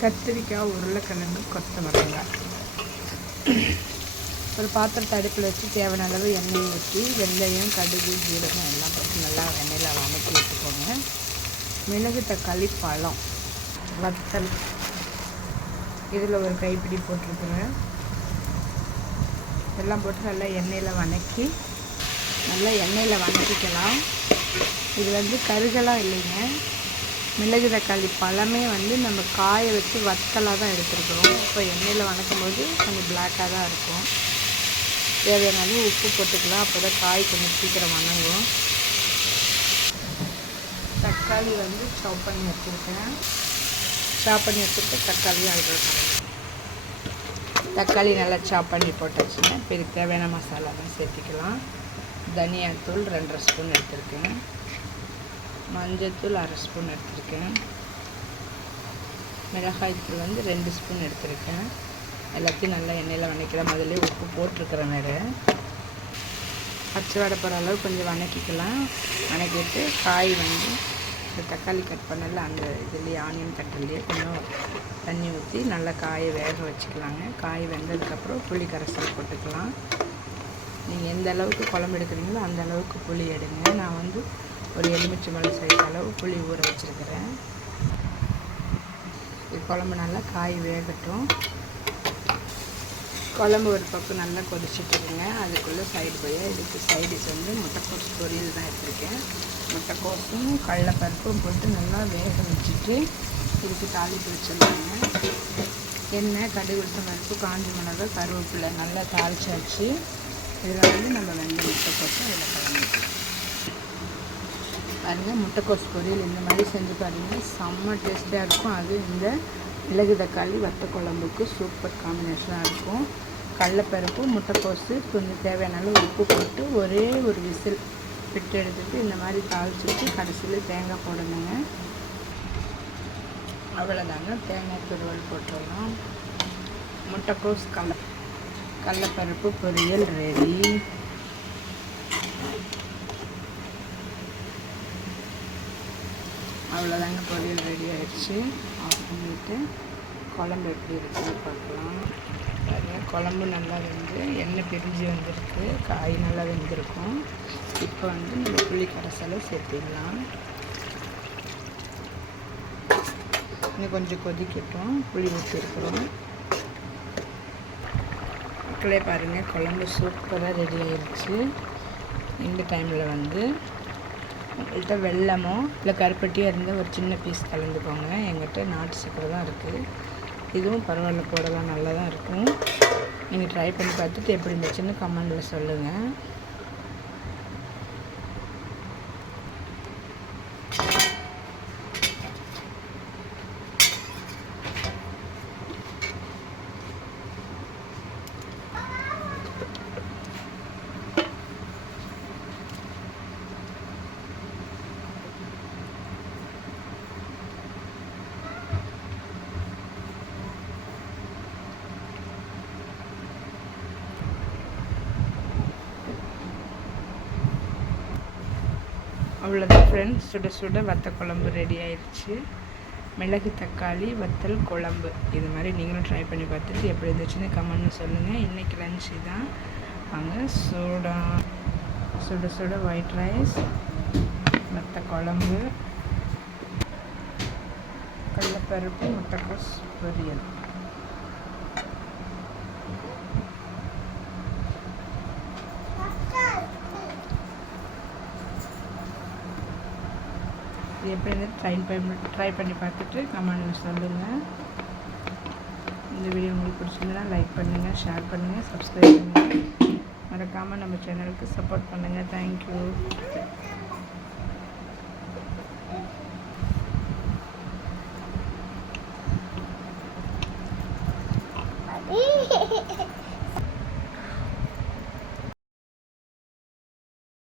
கத்திரிக்காய் உருளைக்கிழங்கு கொத்தமரங்காய் ஒரு பாத்திரத்தை அடுப்பில் வச்சு தேவையான அளவு எண்ணெய் ஊற்றி வெந்தயம் கடுகு ஜீரகம் எல்லாம் போட்டு நல்லா எண்ணெயில் வதக்கி வச்சுக்கோங்க. மிளகு தக்காளி பழம் வத்தல். இதில் ஒரு கைப்பிடி போட்டிருக்குறேன். எல்லாம் போட்டு நல்லா எண்ணெயில் வதக்கி நல்லா எண்ணெயில் வதக்கிக்கலாம் இது வந்து கருகெல்லாம் இல்லைங்க. மிளகு தக்காளி பழமே வந்து நம்ம காய வச்சு வத்தலாக தான் எடுத்துருக்குறோம். இப்போ எண்ணெயில் வதக்கும் போது கொஞ்சம் பிளாக்காக தான் இருக்கும். தேவையான அளவு உப்பு போட்டுக்கலாம். அப்போ தான் காய் கொஞ்சம் சீக்கிரம் வணங்கும். தக்காளி வந்து சாப் பண்ணி வச்சுருக்கேன். சாப் பண்ணி வச்சுட்டு தக்காளி அதில் தக்காளி நல்லா சாப் பண்ணி போட்டாச்சுன்னா இப்போ இதுக்கு தேவையான மசாலாலாம் சேர்த்திக்கலாம். தனியாத்தூள் ரெண்டரை ஸ்பூன் எடுத்துருக்கேன். மஞ்சத்தூள் அரை ஸ்பூன் எடுத்திருக்கேன். மிளகாய்த்தூள் வந்து ரெண்டு ஸ்பூன் எடுத்திருக்கேன். எல்லாத்தையும் நல்லா எண்ணெயில் வதக்கலாம் முதல்ல உப்பு போட்டிருக்கிறேன் வேறு பச்சை வடை போகிற அளவு கொஞ்சம் வதக்கிக்கலாம் வதக்கிட்டு காய் வந்து இந்த தக்காளி கட் பண்ணல அந்த இதுலேயே ஆனியன் கட்டிலேயே கொஞ்சம் தண்ணி ஊற்றி நல்லா காயை வேக வச்சுக்கலாங்க. காய் வெந்ததுக்கப்புறம் புளி கரைசல் போட்டுக்கலாம். நீங்கள் எந்த அளவுக்கு குழம்பு எடுக்கிறீங்களோ அந்த அளவுக்கு புளி எடுங்க. நான் வந்து ஒரு எலுமிச்சை மலை சைஸ் அளவு புளி ஊற வச்சுருக்கிறேன். இது குழம்பு நல்லா காய் வேகட்டும். குழம்பு ஒரு பக்கம் நல்லா கொதிச்சுட்டுருங்க அதுக்குள்ளே சைடு போய் இதுக்கு சைடிஸ் வந்து முட்டைக்கோஸ் பொரியல் தான் எடுத்துருக்கேன். முட்டைக்கோஸும் கடலைப்பருப்பும் போட்டு நல்லா வேக வச்சுட்டு இதுக்கு தாளிப்பு வச்சுருந்தாங்க. எண்ணெய் கடுகு உளுத்தம் பருப்பு காஞ்சி மிளகா கருவேப்பிலை நல்லா தாளிச்சாச்சு. இதில் வந்து நம்ம வெந்த முட்டைக்கோஸும் இதில் கலந்துக்கலாம். பாருங்கள் முட்டைக்கோஸ் பொரியல் இந்த மாதிரி செஞ்சு பாருங்கள் செம்ம டேஸ்ட்டாக இருக்கும். அது இந்த மிளகு தக்காளி வத்த குழம்புக்கு சூப்பர் காம்பினேஷனாக இருக்கும். கடலப்பருப்பு முட்டைக்கோஸு கொஞ்சம் தேவையான அளவு உப்பு போட்டு ஒரே ஒரு விசில் விட்டு எடுத்துட்டு இந்த மாதிரி தாளிச்சுட்டு கடைசியில் தேங்காய் போடணுங்க. அவ்வளோதாங்க தேங்காய் துருவல் போட்டுடலாம். முட்டைக்கோஸ் கடல கடலப்பருப்பு பொரியல் ரெடி அவ்வளோதாங்க பொரியல் ரெடி ஆயிடுச்சு. ஆஃப் பண்ணிவிட்டு குழம்பு எப்படி இருக்குன்னு பார்க்கலாம். பாருங்கள் குழம்பு நல்லா வெந்து எண்ணெய் பிரிஞ்சு வந்திருக்கு. காய் நல்லா வெந்திருக்கும். இப்போ வந்து நம்ம புளி கரைசலை சேர்த்திடலாம். இன்னும் கொஞ்சம் கொதிக்கட்டும். புளி ஊற்றிருக்கிறோம் மக்களே பாருங்கள் குழம்பு சூப்பராக ரெடி ஆயிடுச்சு. இந்த டைமில் வந்து உங்கள்கிட்ட வெல்லமோ இல்லை கருப்பட்டியோ இருந்தால் ஒரு சின்ன பீஸ் கலந்துக்கோங்க. எங்கிட்ட நாட்டு சக்கரை தான் இருக்குது இதுவும் பரவாயில்ல போடலாம் நல்லா தான் இருக்கும். நீங்கள் ட்ரை பண்ணி பார்த்துட்டு எப்படி இருந்துச்சுன்னு கமெண்டில் சொல்லுங்கள் அவ்வளோதான் ஃப்ரெண்ட்ஸ் சுட சுட வத்த குழம்பு ரெடி ஆயிடுச்சு மிளகு தக்காளி வத்தல் குழம்பு. இது மாதிரி நீங்களும் ட்ரை பண்ணி பார்த்துட்டு எப்படி இருந்துச்சுன்னு கமெண்ட்னு சொல்லுங்கள் இன்றைக்கி லன்ச் தான் வாங்க சூடா சுட சுட ஒயிட் ரைஸ் வத்த குழம்பு கடலப்பருப்பு முட்டைக்கோஸ் பொரியல். இது எப்படி ட்ரை பண்ணி ட்ரை பண்ணி பார்த்துட்டு கமெண்ட் சொல்லுங்கள் இந்த வீடியோ உங்களுக்கு பிடிச்சிருந்தனா லைக் பண்ணுங்கள் ஷேர் பண்ணுங்கள் சப்ஸ்கிரைப் பண்ணுங்கள் மறக்காமல் நம்ம சேனலுக்கு சப்போர்ட் பண்ணுங்கள் தேங்க்யூ